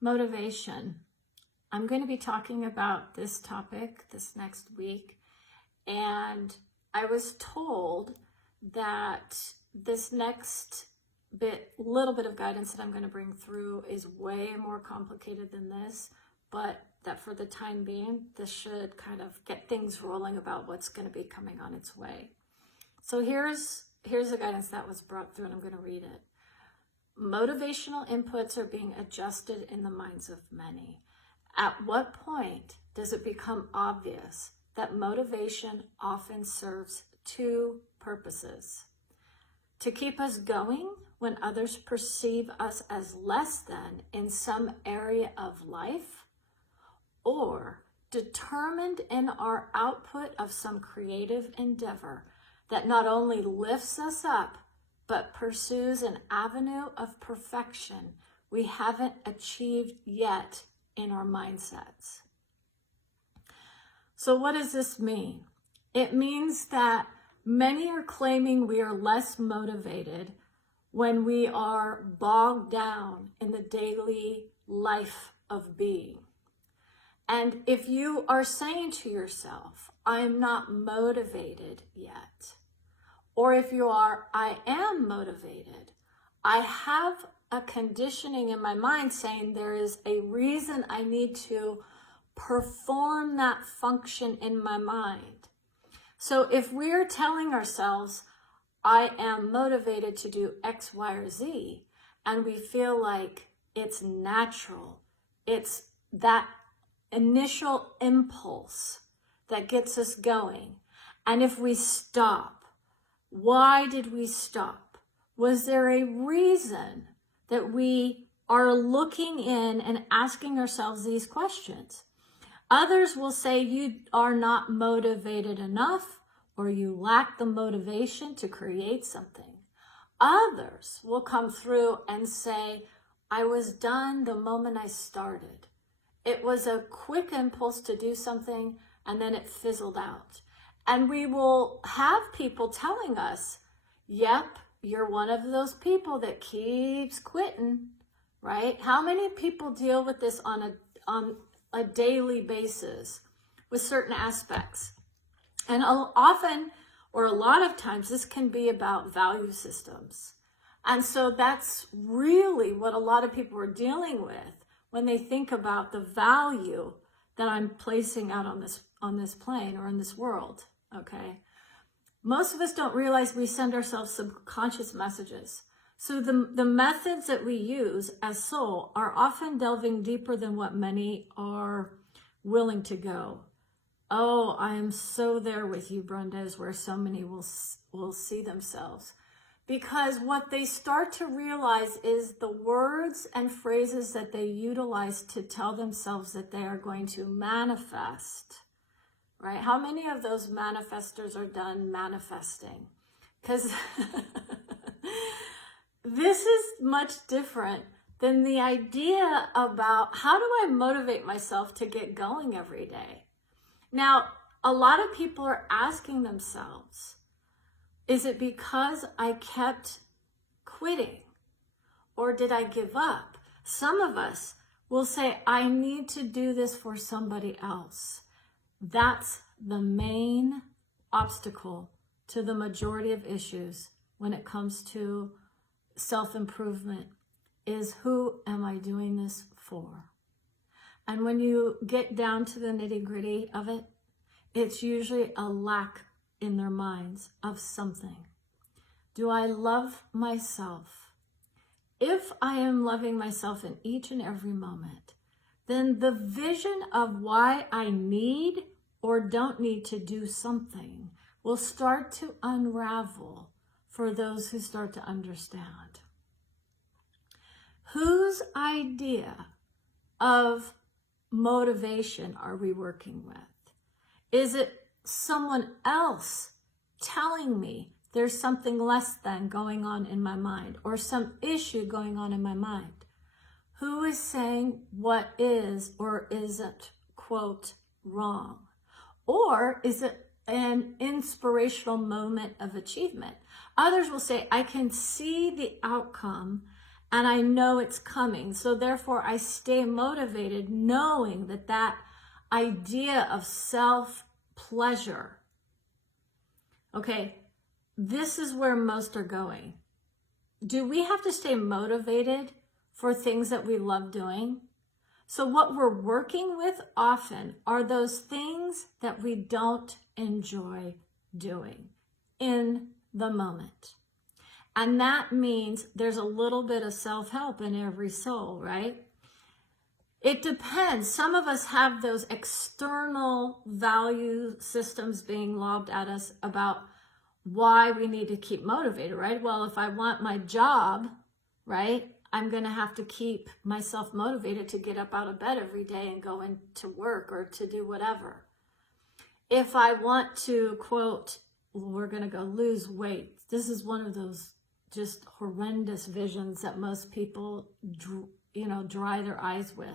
Motivation. I'm going to be talking about this topic this next week, and I was told that this next little bit of guidance that I'm going to bring through is way more complicated than this, but that for the time being, this should kind of get things rolling about what's going to be coming on its way. So here's the guidance that was brought through, and I'm going to read it. Motivational inputs are being adjusted in the minds of many. At what point does it become obvious that motivation often serves two purposes? To keep us going when others perceive us as less than in some area of life, or determined in our output of some creative endeavor that not only lifts us up, but pursues an avenue of perfection we haven't achieved yet in our mindsets. So what does this mean? It means that many are claiming we are less motivated when we are bogged down in the daily life of being. And if you are saying to yourself, I'm not motivated yet, or if you are, I am motivated, I have a conditioning in my mind saying there is a reason I need to perform that function in my mind. So if we're telling ourselves, I am motivated to do X, Y, or Z, and we feel like it's natural, it's that initial impulse that gets us going. And if we stop, why did we stop? Was there a reason that we are looking in and asking ourselves these questions? Others will say you are not motivated enough, or you lack the motivation to create something. Others will come through and say, I was done the moment I started. It was a quick impulse to do something, and then it fizzled out. And we will have people telling us, yep, you're one of those people that keeps quitting, right? How many people deal with this on a daily basis with certain aspects? And often, or a lot of times, this can be about value systems. And so that's really what a lot of people are dealing with when they think about the value that I'm placing out on this plane or in this world, okay? Most of us don't realize we send ourselves subconscious messages. So the methods that we use as soul are often delving deeper than what many are willing to go. Oh, I am so there with you, Brenda, is where so many will see themselves. Because what they start to realize is the words and phrases that they utilize to tell themselves that they are going to manifest, right? How many of those manifestors are done manifesting? Because this is much different than the idea about how do I motivate myself to get going every day? Now, a lot of people are asking themselves, is it because I kept quitting, or did I give up? Some of us will say, I need to do this for somebody else. That's the main obstacle to the majority of issues when it comes to self-improvement, is who am I doing this for? And when you get down to the nitty-gritty of it, it's usually a lack in their minds of something. Do I love myself? If I am loving myself in each and every moment, then the vision of why I need or don't need to do something will start to unravel for those who start to understand. Whose idea of motivation are we working with? Is it someone else telling me there's something less than going on in my mind, or some issue going on in my mind? Who is saying what is or isn't, quote, wrong? Or is it an inspirational moment of achievement? Others will say, I can see the outcome and I know it's coming. So therefore I stay motivated knowing that that idea of self-pleasure, okay, this is where most are going. Do we have to stay motivated for things that we love doing? So what we're working with often are those things that we don't enjoy doing in the moment. And that means there's a little bit of self-help in every soul, right? It depends. Some of us have those external value systems being lobbed at us about why we need to keep motivated, right? Well, if I want my job, right, I'm going to have to keep myself motivated to get up out of bed every day and go into work or to do whatever. If I want to, quote, we're going to go lose weight. This is one of those just horrendous visions that most people, dry their eyes with.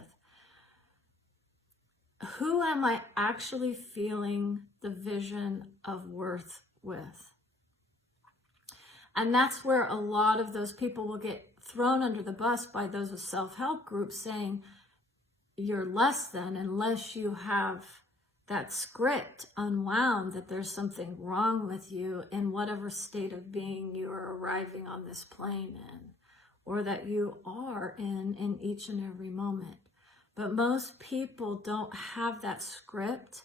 Who am I actually feeling the vision of worth with? And that's where a lot of those people will get thrown under the bus by those with self-help groups saying you're less than unless you have that script unwound that there's something wrong with you in whatever state of being you are arriving on this plane in, or that you are in each and every moment. But most people don't have that script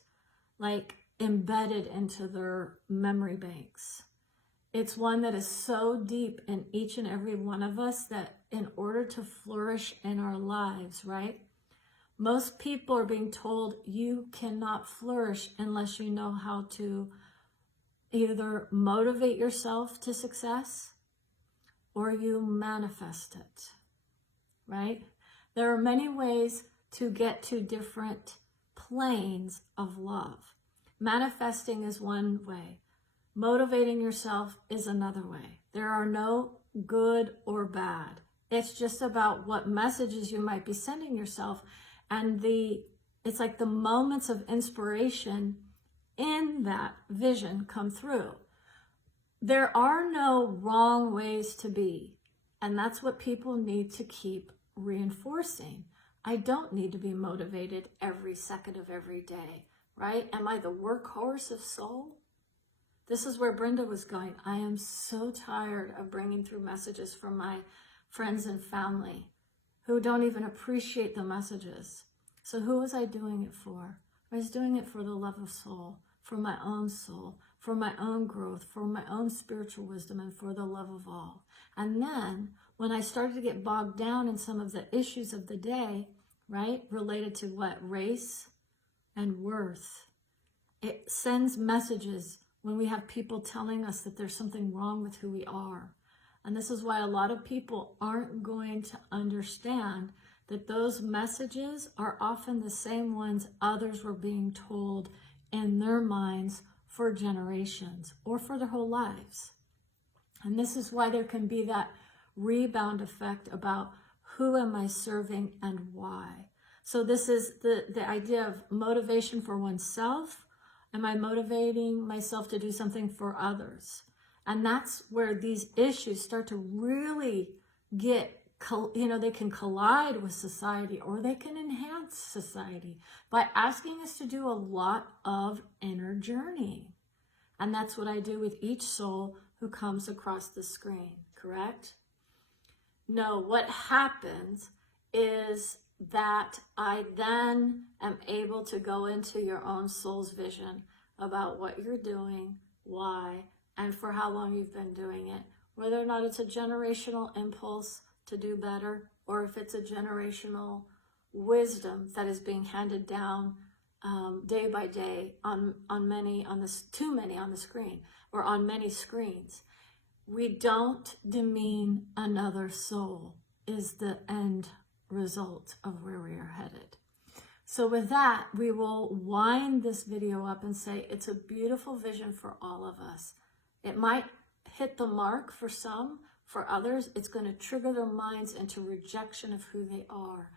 like embedded into their memory banks. It's one that is so deep in each and every one of us that in order to flourish in our lives, right? Most people are being told you cannot flourish unless you know how to either motivate yourself to success or you manifest it, right? There are many ways to get to different planes of love. Manifesting is one way. Motivating yourself is another way. There are no good or bad. It's just about what messages you might be sending yourself, and it's like the moments of inspiration in that vision come through. There are no wrong ways to be, and that's what people need to keep reinforcing. I don't need to be motivated every second of every day, right? Am I the workhorse of soul? This is where Brenda was going. I am so tired of bringing through messages from my friends and family who don't even appreciate the messages. So who was I doing it for? I was doing it for the love of soul, for my own soul, for my own growth, for my own spiritual wisdom, and for the love of all. And then when I started to get bogged down in some of the issues of the day, right, related to what? Race and worth. It sends messages when we have people telling us that there's something wrong with who we are. And this is why a lot of people aren't going to understand that those messages are often the same ones others were being told in their minds for generations or for their whole lives. And this is why there can be that rebound effect about who am I serving and why. So this is the idea of motivation for oneself. Am I motivating myself to do something for others? And that's where these issues start to really get, they can collide with society, or they can enhance society by asking us to do a lot of inner journeying. And that's what I do with each soul who comes across the screen, correct? No, what happens is that I then am able to go into your own soul's vision about what you're doing, why, and for how long you've been doing it, whether or not it's a generational impulse to do better, or if it's a generational wisdom that is being handed down day by day too many on the screen, or on many screens. We don't demean another soul is the end result of where we are headed. So with that, we will wind this video up and say it's a beautiful vision for all of us. It might hit the mark for some. For others, it's going to trigger their minds into rejection of who they are.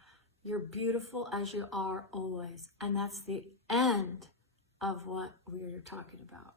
You're beautiful as you are always. And that's the end of what we are talking about.